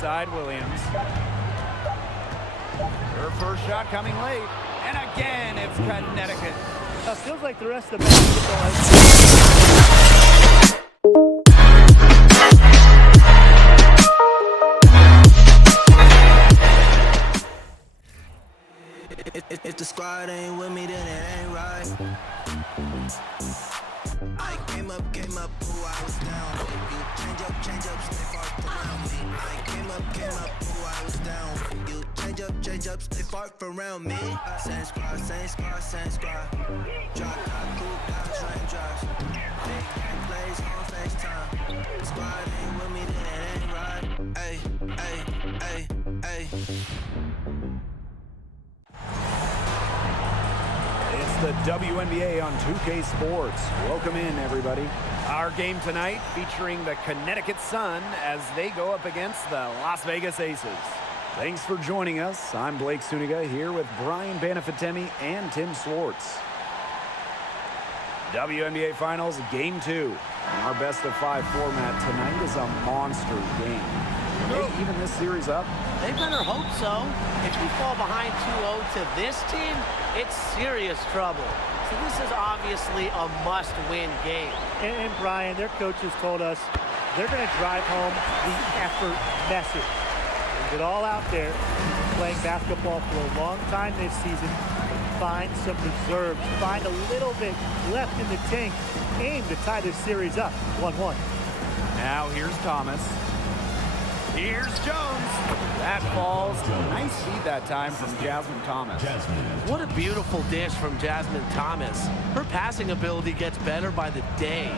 outside Williams. Her first shot coming late. And again, it's Connecticut. It feels like the rest of the basketball If the squad ain't with me, then it ain't right. I came up, ooh, I was down. You change up, stay far around me. I came up, ooh, I was down. You change up, stay far around me. Same squad. Drop top, cool down, raindrops. Big game plays on FaceTime. Squad ain't with me, then it ain't right. Ay. It's the WNBA on 2K Sports. Welcome in, everybody. Our game tonight featuring the Connecticut Sun as they go up against the Las Vegas Aces. Thanks for joining us. I'm Blake Suniga here with Brian Banafitemi and Tim Swartz. WNBA Finals Game 2. Our best-of-5 format tonight is a monster game. Can they even this series up? They better hope so. If we fall behind 2-0 to this team, it's serious trouble. So this is obviously a must-win game. And Brian, their coaches told us they're going to drive home the effort message. Get all out there, playing basketball for a long time this season. Find some reserves, find a little bit left in the tank, aim to tie this series up 1-1. Now here's Thomas. Here's Jones. That falls. Nice feed that time from Jasmine Thomas. What a beautiful dish from Jasmine Thomas. Her passing ability gets better by the day.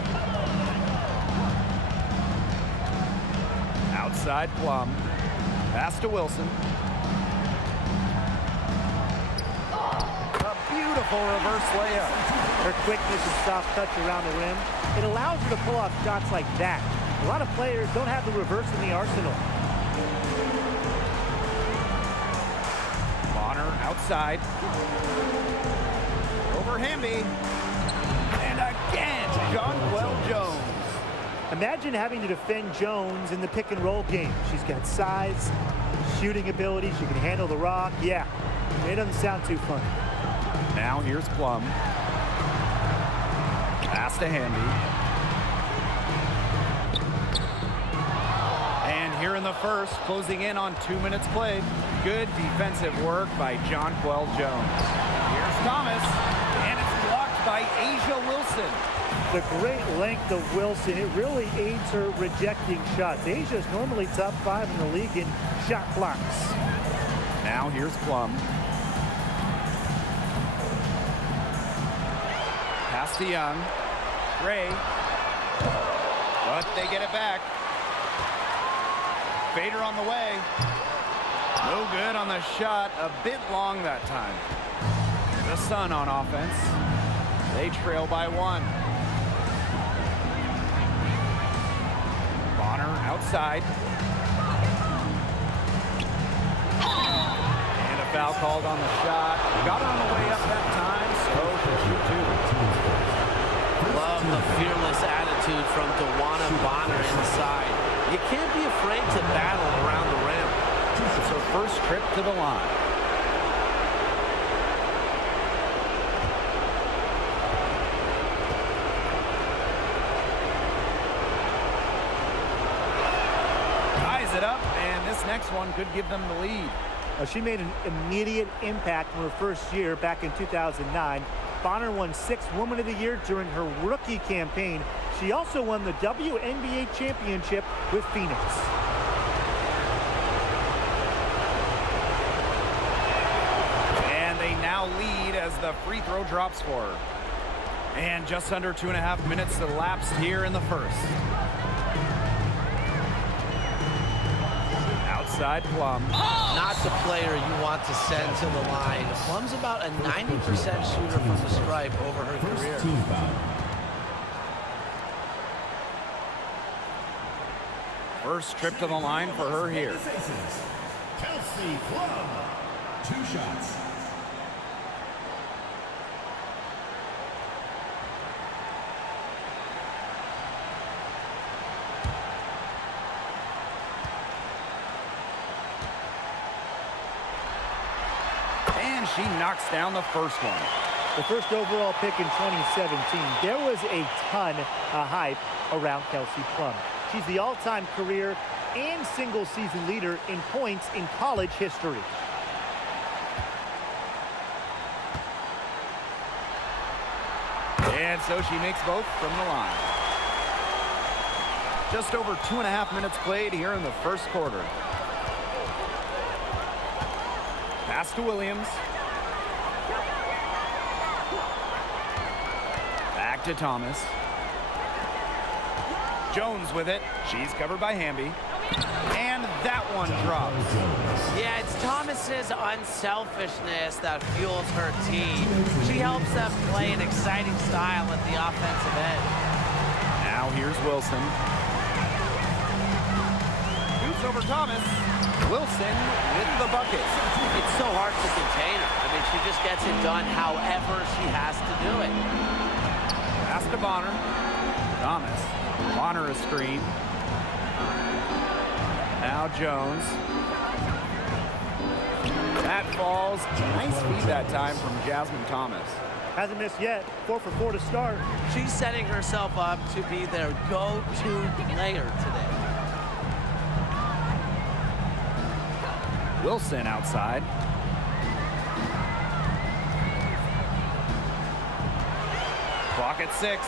Outside Plum. Pass to Wilson. A beautiful reverse layup. Her quickness and soft touch around the rim, it allows her to pull off shots like that. A lot of players don't have the reverse in the arsenal. Bonner outside. Over Wnba. And again, JONQUEL Jones. Imagine having to defend Jones in the pick-and-roll game. She's got size, shooting ability, she can handle the rock. Yeah, it doesn't sound too fun. Now here's Plum. Pass to Wnba. And here in the first, closing in on 2 minutes played. Good defensive work by JONQUEL Jones. Here's Thomas, and it's blocked by A'ja Wilson. The great length of Wilson, it really aids her rejecting shots. Asia's normally top 5 in the league in shot blocks. Now here's Plum. Pass to Young. Ray. But they get it back. Fader on the way. No good on the shot. A bit long that time. The Sun on offense. They trail by 1. Bonner outside. And a foul called on the shot. Got on the way up that time, so for shoot 2. Love the fearless attitude from Bonner inside. You can't be afraid to battle around the rim. It's her first trip to the line. Ties it up, and this next one could give them the lead. She made an immediate impact in her first year back in 2009. Bonner won 6th Woman of the Year during her rookie campaign. She also won the WNBA championship with Phoenix. And they now lead as the free throw drops for her. And just under 2.5 minutes elapsed here in the first. Outside Plum. Not the player you want to send to the line. Plum's about a 90% shooter from the stripe over her career. First trip to the line for her here. KELSEY PLUM. 2 shots. she knocks down the first one. The first overall pick in 2017, there was a ton of hype around KELSEY PLUM. She's the all-time career and single-season leader in points in college history. And so she makes both from the line. Just over 2.5 minutes played here in the first quarter. Pass to Williams. Back to Thomas. Jones with it. She's covered by Wnba. And that one drops. Yeah, it's Thomas's unselfishness that fuels her team. She helps them play an exciting style at the offensive end. Now here's Wilson. Shoots over Thomas. Wilson with the bucket. It's so hard to contain her. I mean, she just gets it done however she has to do it. Pass to Bonner. Thomas. Bonner a screen. Now Jones. That falls. Nice feed that time from Jasmine Thomas. Hasn't missed yet. 4 for 4 to start. She's setting herself up to be their go-to player today. Wilson outside. Clock at 6.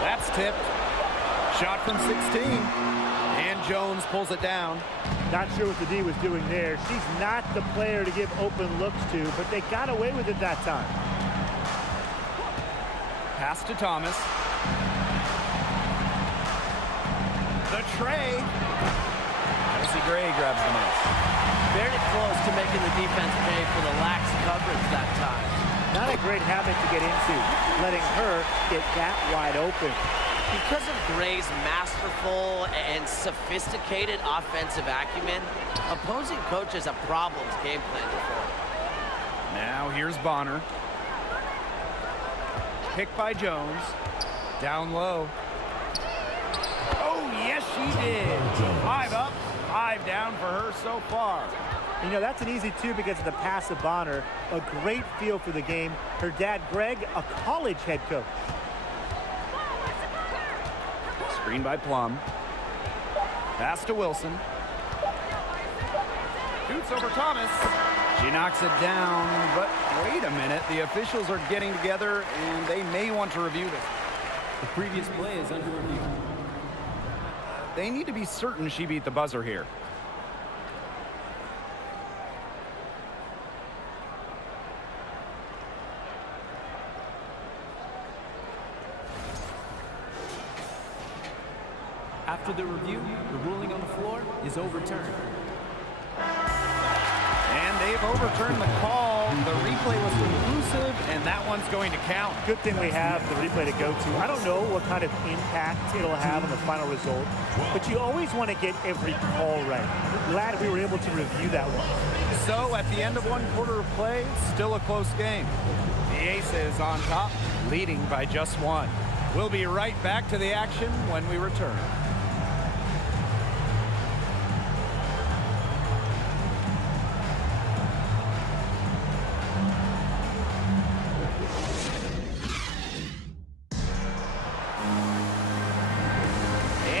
That's tipped. Shot from 16. And Jones pulls it down. Not sure what the D was doing there. She's not the player to give open looks to, but they got away with it that time. Pass to Thomas. The tray. Kelsey Gray grabs the miss. Very close to making the defense pay for the lax coverage that time. Not a great habit to get into, letting her get that wide open. Because of Gray's masterful and sophisticated offensive acumen, opposing coaches have problems game planning for her. Now here's Bonner. Picked by Jones. Down low. Oh, yes, she did. 5 up, 5 down for her so far. You know, that's an easy 2 because of the pass of Bonner. A great feel for the game. Her dad, Greg, a college head coach. Screen by Plum. Pass to Wilson. Shoots over Thomas. She knocks it down, but wait a minute. The officials are getting together, and they may want to review this. The previous play is under review. They need to be certain she beat the buzzer here. After the review, the ruling on the floor is overturned. And they've overturned the call. The replay was conclusive, and that one's going to count. Good thing we have the replay to go to. I don't know what kind of impact it'll have on the final result, but you always want to get every call right. Glad we were able to review that one. So at the end of 1 quarter of play, still a close game. The Aces on top, leading by just 1. We'll be right back to the action when we return.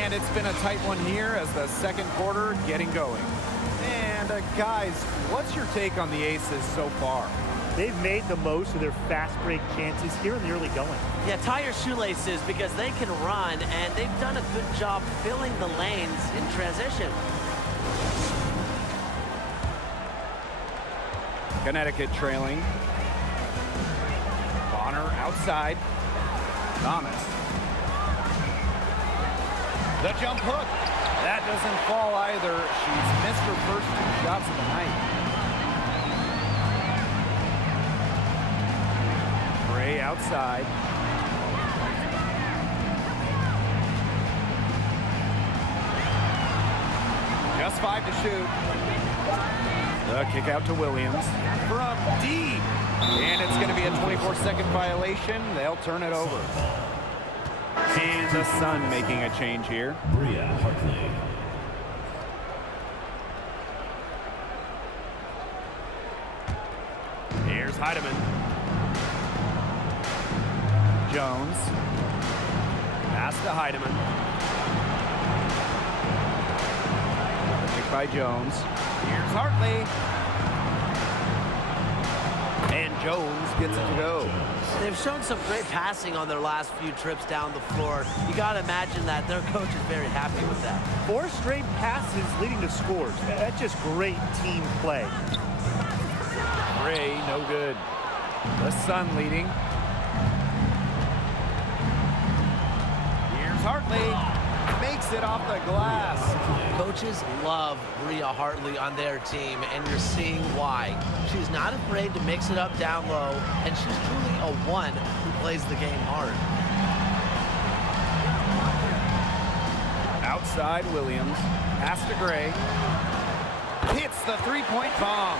And it's been a tight one here as the second quarter getting going. And guys, what's your take on the Aces so far? They've made the most of their fast break chances here in the early going. Yeah, tie your shoelaces because they can run, and they've done a good job filling the lanes in transition. Connecticut trailing. Bonner outside. Thomas. The jump hook. That doesn't fall either. She's missed her first 2 shots of the night. Gray outside. Just 5 to shoot. The kick out to Williams from deep. And it's going to be a 24-second violation. They'll turn it over. And the Sun making a change here. Bria Hartley. Heidemann. Jones. Pass to Heidemann. Pick by Jones. Here's Hartley. And Jones gets it to go. They've shown some great passing on their last few trips down the floor. You got to imagine that their coach is very happy with that. 4 straight passes leading to scores. That's just great team play. Gray, no good. The Sun leading. Here's Hartley. Makes it off the glass. Coaches love Bria Hartley on their team, and you're seeing why. She's not afraid to mix it up down low, and she's truly a one who plays the game hard. Outside Williams. Pass to Gray. Hits the three-point bomb.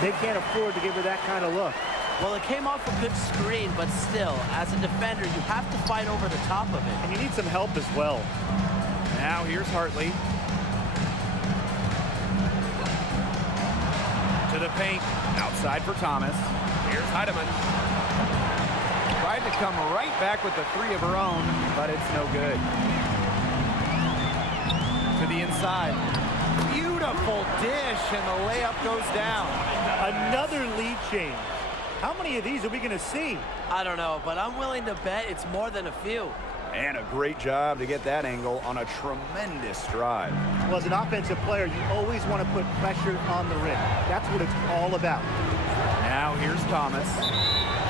They can't afford to give her that kind of look. Well, it came off a good screen, but still, as a defender, you have to fight over the top of it. And you need some help as well. Now here's Hartley. To the paint. Outside for Thomas. Here's Heidemann. Tried to come right back with the three of her own, but it's no good. To the inside. Beautiful dish, and the layup goes down. Another lead change. How many of these are we going to see? I don't know, but I'm willing to bet it's more than a few. And a great job to get that angle on a tremendous drive. Well, as an offensive player, you always want to put pressure on the rim. That's what it's all about. Now here's Thomas.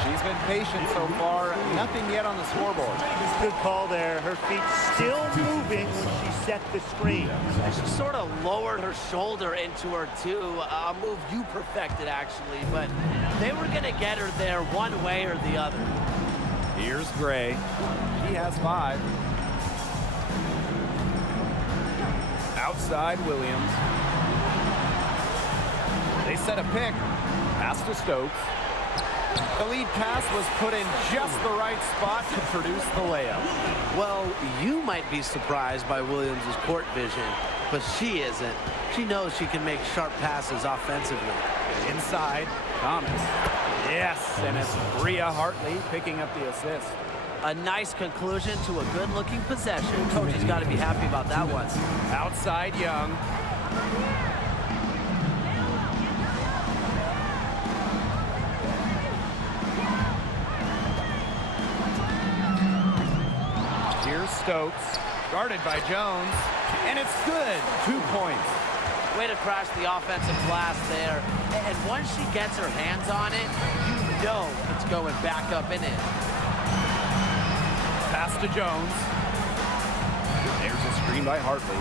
She's been patient so far. Nothing yet on the scoreboard. Good call there. Her feet still moving when she set the screen. She sort of lowered her shoulder into her, too. A move you perfected, actually. But they were going to get her there one way or the other. Here's Gray. He has 5. Outside Williams. They set a pick. Pass to Stokes. The lead pass was put in just the right spot to produce the layup. Well, you might be surprised by Williams' court vision, but she isn't. She knows she can make sharp passes offensively. Inside, Thomas. Yes, and it's Bria Hartley picking up the assist. A nice conclusion to a good-looking possession. Coach has got to be happy about that one. Outside Young. Here's Stokes, guarded by Jones, and it's good. 2 points. Way to crash the offensive glass there. And once she gets her hands on it, you know it's going back up and in. Pass to Jones. There's a screen by Hartley.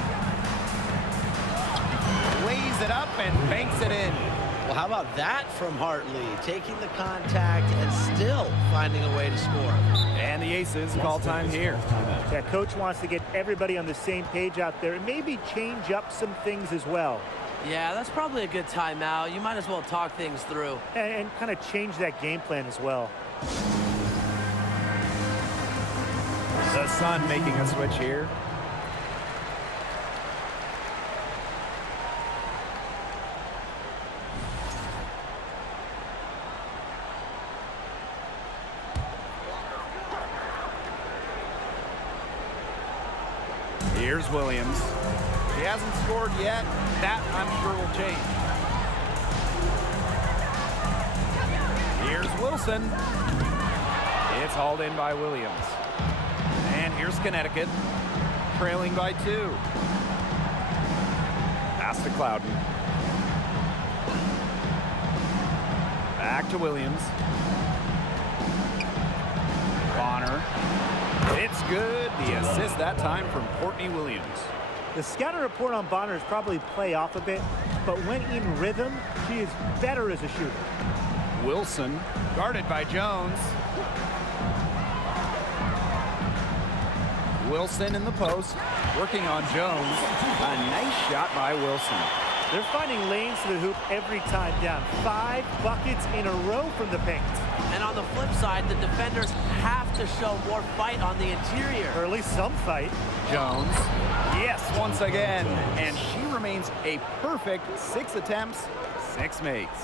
Lays it up and banks it in. Well, how about that from Hartley? Taking the contact and still finding a way to score. And the Aces call time here. Yeah, coach wants to get everybody on the same page out there and maybe change up some things as well. Yeah, that's probably a good timeout. You might as well talk things through. And kind of change that game plan as well. The Sun making a switch here. Here's Williams. He hasn't scored yet. That, I'm sure, will change. Here's Wilson. It's hauled in by Williams. And here's Connecticut, trailing by 2. Pass to Clouden. Back to Williams. Bonner. It's good. The assist that time from Courtney Williams. The scouting report on Bonner is probably play off a bit, but when in rhythm, she is better as a shooter. Wilson, guarded by Jones. Wilson in the post, working on Jones. A nice shot by Wilson. They're finding lanes to the hoop every time down. 5 buckets in a row from the paint. And on the flip side, the defenders have to show more fight on the interior. Or at least some fight. Jones, yes, once again. And she remains a perfect 6 attempts, 6 makes.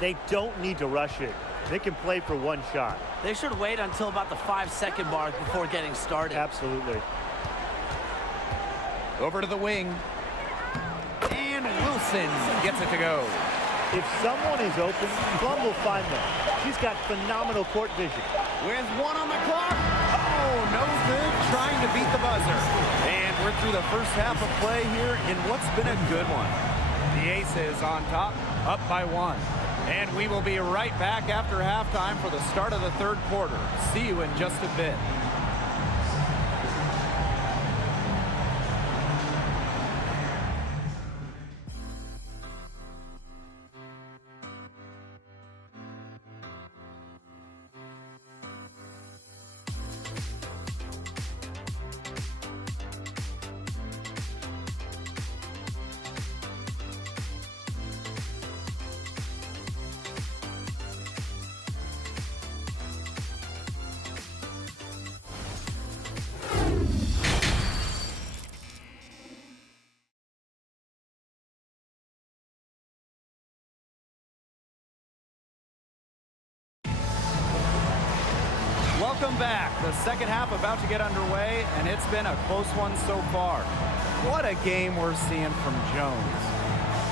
They don't need to rush it. They can play for one shot. They should wait until about the 5-second mark before getting started. Absolutely. Over to the wing. And Wilson gets it to go. If someone is open, Plum will find them. She's got phenomenal court vision. With 1 on the clock. Oh, no good, trying to beat the buzzer. And we're through the first half of play here in what's been a good one. The Aces on top, up by 1. And we will be right back after halftime for the start of the third quarter. See you in just a bit. Welcome back. The second half about to get underway, and it's been a close one so far. What a game we're seeing from Jones.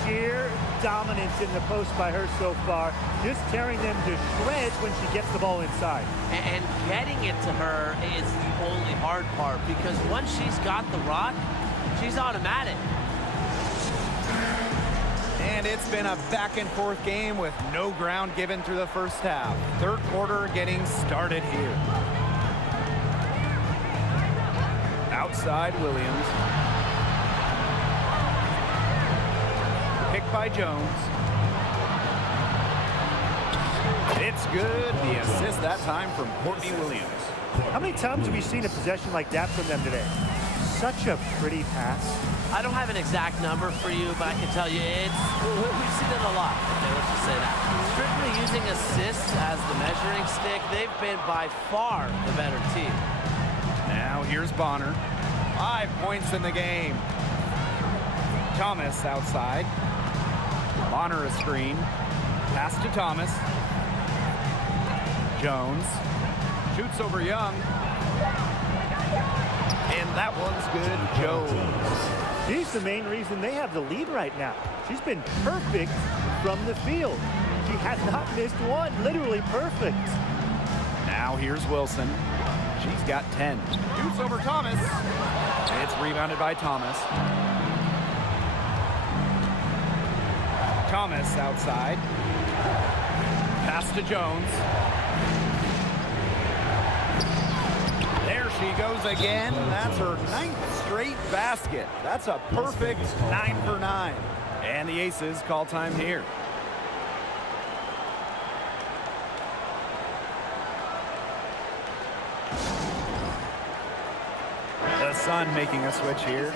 Sheer dominance in the post by her so far, just tearing them to shreds when she gets the ball inside. And getting it to her is the only hard part, because once she's got the rock, she's automatic. And it's been a back-and-forth game with no ground given through the first half. Third quarter getting started here. Outside Williams. Picked by Jones. It's good. The assist that time from Courtney Williams. How many times have we seen a possession like that from them today? Such a pretty pass. I don't have an exact number for you, but I can tell you we've seen it a lot. Okay, let's just say that. Strictly using assists as the measuring stick, they've been by far the better team. Now here's Bonner. 5 points in the game. Thomas outside. Bonner a screen. Pass to Thomas. Jones. Shoots over Young. And that one's good, Jones. She's the main reason they have the lead right now. She's been perfect from the field. She has not missed one, literally perfect. Now here's Wilson. She's got 10. Shoots over Thomas. It's rebounded by Thomas. Thomas outside. Pass to Jones. There she goes again. That's her 9th straight basket. That's a perfect 9 for 9. And the Aces call time here. The Sun making a switch here.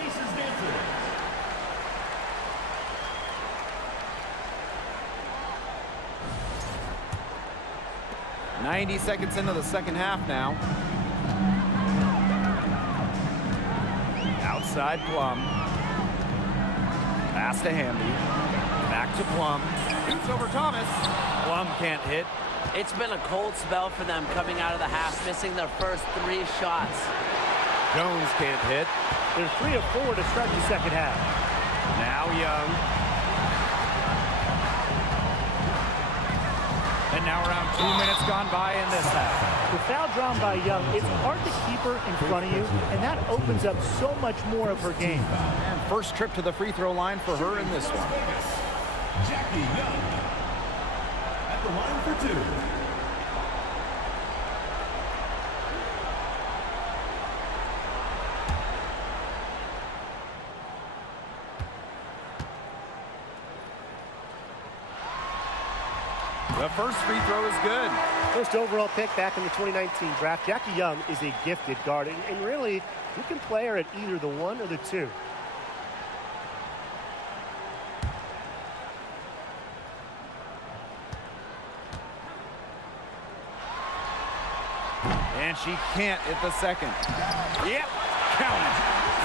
"90 seconds into the second half now. Outside Plum. Pass to Hamby. Back to Plum. Shoots over Thomas. Plum can't hit. It's been a cold spell for them coming out of the half, missing their first 3 shots. Jones can't hit. They're 3 of 4 to start the second half. Now Young. And now around 2 minutes gone by in this half. The foul drawn by Young, it's hard to keep her in front of you, and that opens up so much more of her game. And first trip to the free throw line for her in this one. Jackie Young at the line for 2. The first free throw is good. First overall pick back in the 2019 draft. Jackie Young is a gifted guard, and really, you can play her at either the 1 or the 2. And she can't hit the second. Yep, count it.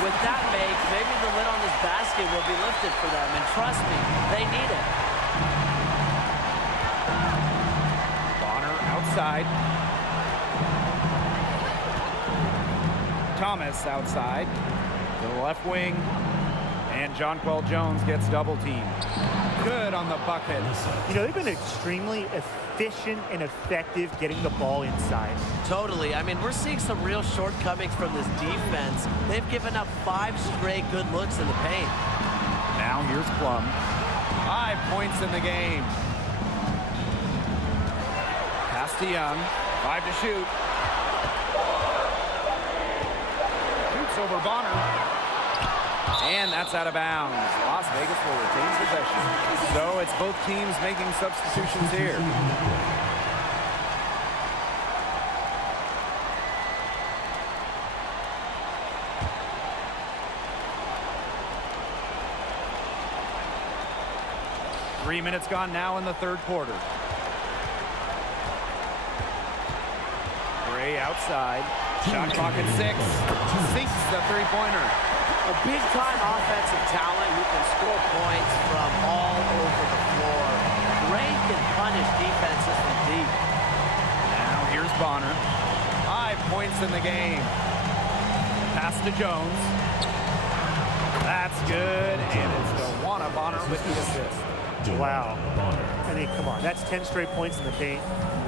With that make, maybe the lid on this basket will be lifted for them, and trust me, they need it. side. Thomas outside to the left wing. And Jonquel Jones gets double teamed. Good on the bucket. You know, they've been extremely efficient and effective getting the ball inside. Totally. I mean, we're seeing some real shortcomings from this defense. They've given up 5 straight good looks in the paint. Now here's Plum. 5 points in the game. Pass to Young. 5 to shoot. Shoots over Bonner. And that's out of bounds. Las Vegas will retain possession. So it's both teams making substitutions here. Three minutes gone now in the third quarter. Gray outside. Shot clock at 6. Sinks the three-pointer. A big-time offensive talent who can score points from all over the floor. Gray can punish defenses from deep. Now here's Bonner. 5 points in the game. Pass to Jones. That's good, and it's DeWanna Bonner with the assist. Wow. I mean, come on. That's 10 straight points in the paint.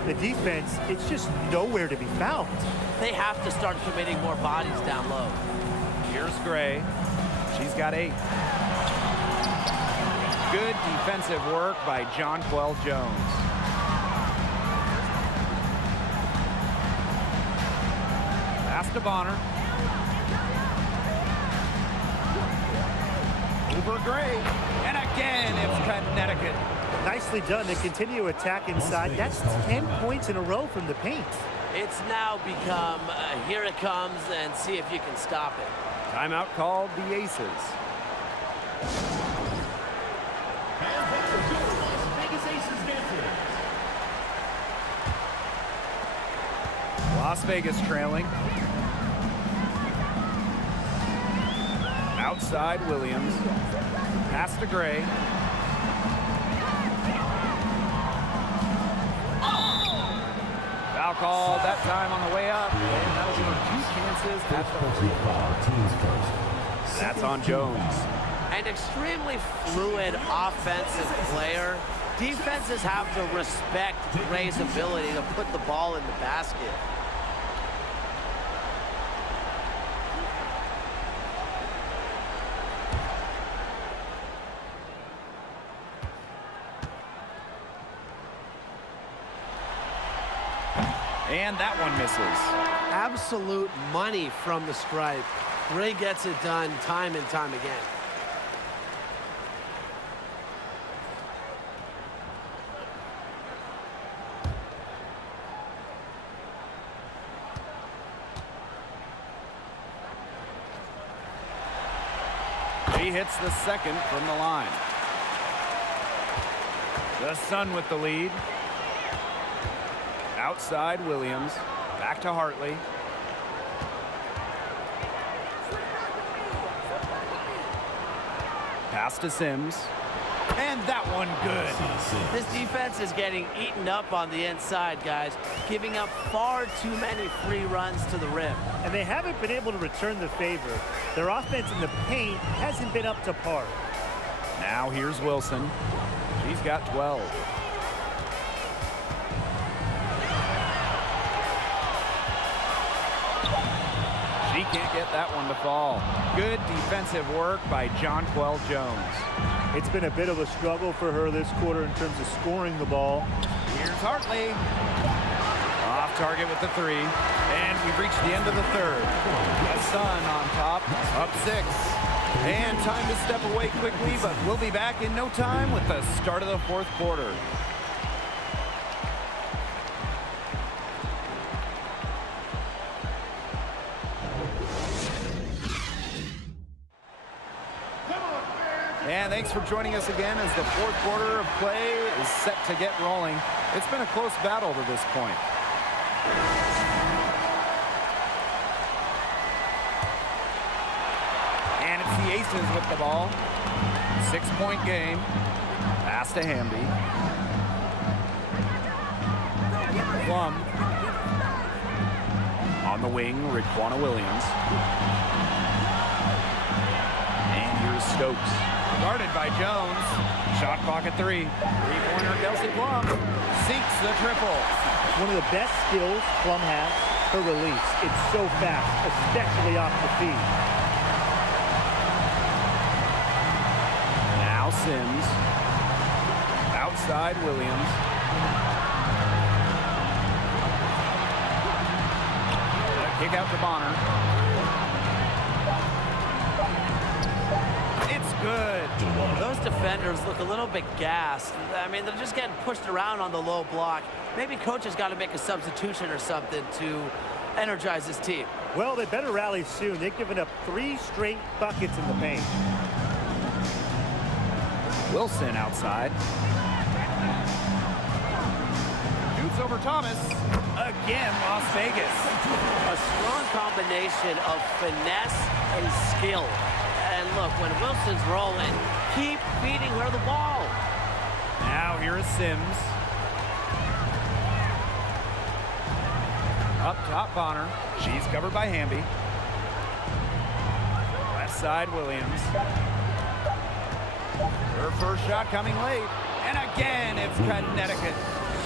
The defense, it's just nowhere to be found. They have to start committing more bodies down low. Here's Gray. She's got 8. Good defensive work by Jonquel Jones. Pass to Bonner. Over Gray. And again, it's Connecticut. Nicely done. They continue to attack inside. That's 10 points in a row from the paint. It's now become, here it comes, and see if you can stop it. Timeout called the Aces. And that's a good Las Vegas Aces dancers. Las Vegas trailing. Outside Williams. Pass to Gray. Foul called that time on the way up. And that'll be 2 chances at the That's on Jones. An extremely fluid offensive player. Defenses have to respect Gray's ability to put the ball in the basket. And that one misses. Absolute money from the stripe. Gray gets it done time and time again. He hits the second from the line. The Sun with the lead. Outside Williams. Back to Hartley. Pass to Sims. And that one good. This defense is getting eaten up on the inside, guys, giving up far too many free runs to the rim. And they haven't been able to return the favor. Their offense in the paint hasn't been up to par. Now here's Wilson. She's got 12. She can't get that one to fall. Good defensive work by Jonquel Jones. It's been a bit of a struggle for her this quarter in terms of scoring the ball. Here's Hartley. Off target with the 3. And we've reached the end of the third. The Sun on top, up 6. And time to step away quickly, but we'll be back in no time with the start of the fourth quarter. And thanks for joining us again as the fourth quarter of play is set to get rolling. It's been a close battle to this point. And it's the Aces with the ball. 6-point game. Pass to Hamby. PLUM. On the wing, Raquana Williams. And here's Stokes. Guarded by Jones. Shot clock at 3. Three-pointer, KELSEY PLUM sinks the triple. One of the best skills PLUM has, her release. It's so fast, especially off the feet. Now Sims. Outside Williams. Kick out to Bonner. It's good. Those defenders look a little bit gassed. I mean, they're just getting pushed around on the low block. Maybe coach has got to make a substitution or something to energize his team. Well, they better rally soon. They've given up 3 straight buckets in the paint. Wilson outside. Shoots over Thomas. Again, Las Vegas. A strong combination of finesse and skill. And look, when Wilson's rolling, keep feeding her the ball. Now here is Sims. Up top, Bonner. She's covered by Hamby. Left side, Williams. Her first shot coming late. And again, it's Connecticut.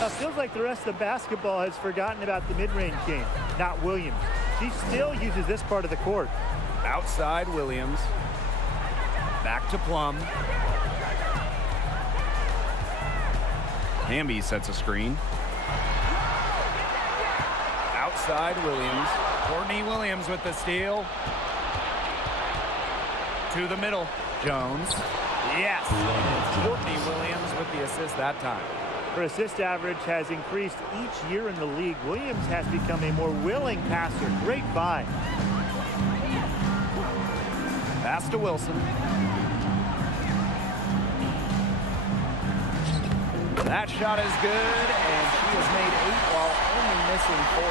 It feels like the rest of the basketball has forgotten about the mid-range game, not Williams. She still uses this part of the court. Outside, Williams. Back to PLUM. Hamby sets a screen. Outside, Williams. Courtney Williams with the steal. To the middle. Jones. Yes. Courtney Williams with the assist that time. Her assist average has increased each year in the league. Williams has become a more willing passer. Great find. Pass to Wilson. That shot is good, and she has made 8 while only missing 4.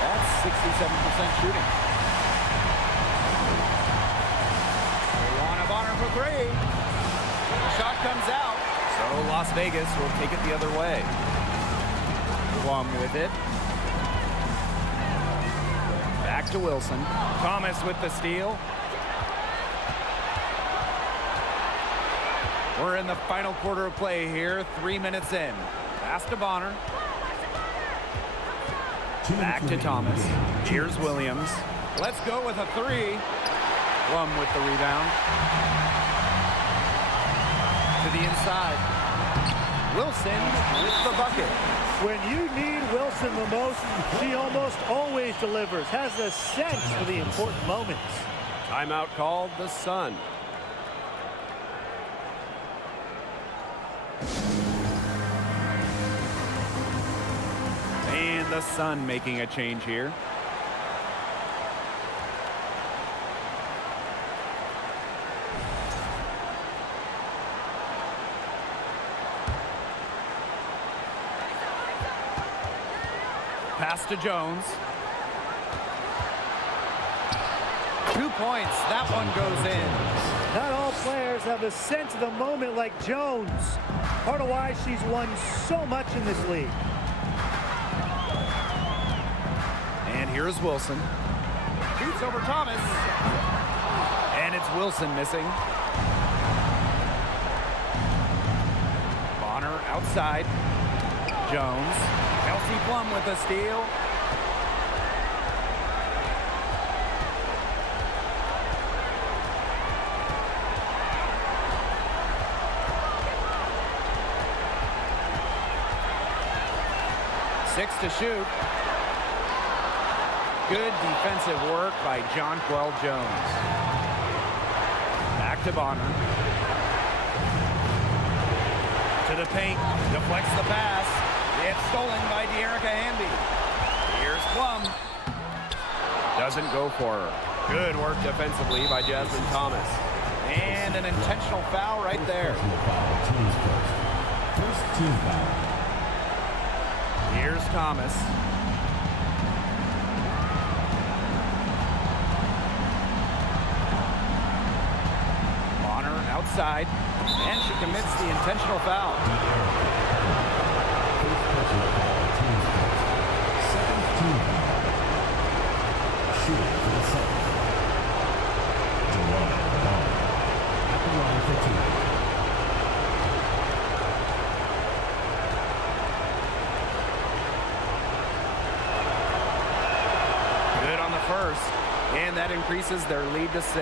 That's 67% shooting. Luana Bonner for 3. The shot comes out, so Las Vegas will take it the other way. PLUM with it. Back to Wilson. Thomas with the steal. We're in the final quarter of play here, 3 minutes in. Pass to Bonner. Back to Thomas. Here's Williams. Let's go with a 3. PLUM with the rebound. To the inside. Wilson with the bucket. When you need Wilson the most, she almost always delivers. Has a sense for the important moments. Timeout called, the Sun. And the Sun making a change here. Pass to Jones. 2 points. That one goes in. Not all players have a sense of the moment like Jones. Part of why she's won so much in this league. And here's Wilson. Shoots over Thomas. And it's Wilson missing. Bonner outside. Jones. KELSEY PLUM with a steal. Six to shoot. Good defensive work by JONQUEL Jones. Back to Bonner. To the paint. Deflects the pass. It's stolen by De'Erica Hamby. Here's PLUM. Doesn't go for her. Good work defensively by Jasmine Thomas. And an intentional foul right there. First team foul. Here's Thomas. Bonner outside. And she commits the intentional foul. first, and that increases their lead to 6.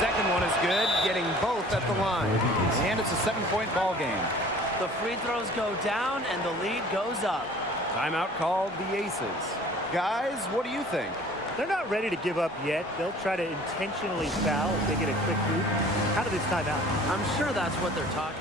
Second one is good, getting both at the line. And it's a 7-point ball game. The free throws go down and the lead goes up. Timeout called the Aces. Guys, what do you think? They're not ready to give up yet. They'll try to intentionally foul if they get a quick hoop out of this timeout. I'm sure that's what they're talking.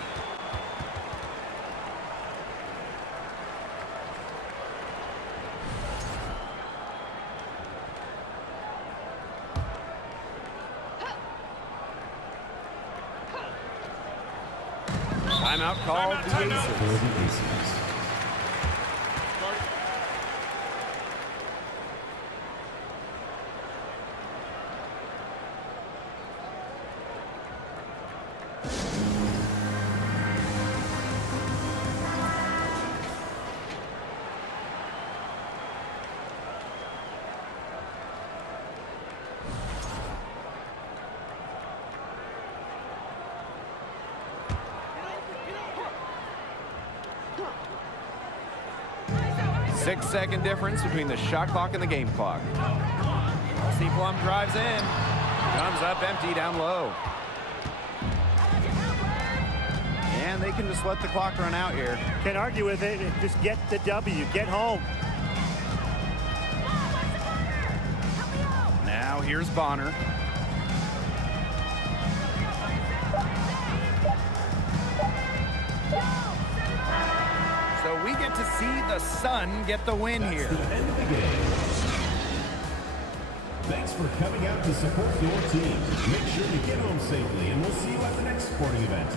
Timeout called the Aces. Six-second difference between the shot clock and the game clock. PLUM drives in. Comes up empty down low. And they can just let the clock run out here. Can't argue with it. Just get the W. Get home. Now here's Bonner. So we get to see the Sun get the win here. That's the end of the game. Thanks for coming out to support your team. Make sure to get home safely, and we'll see you at the next sporting event.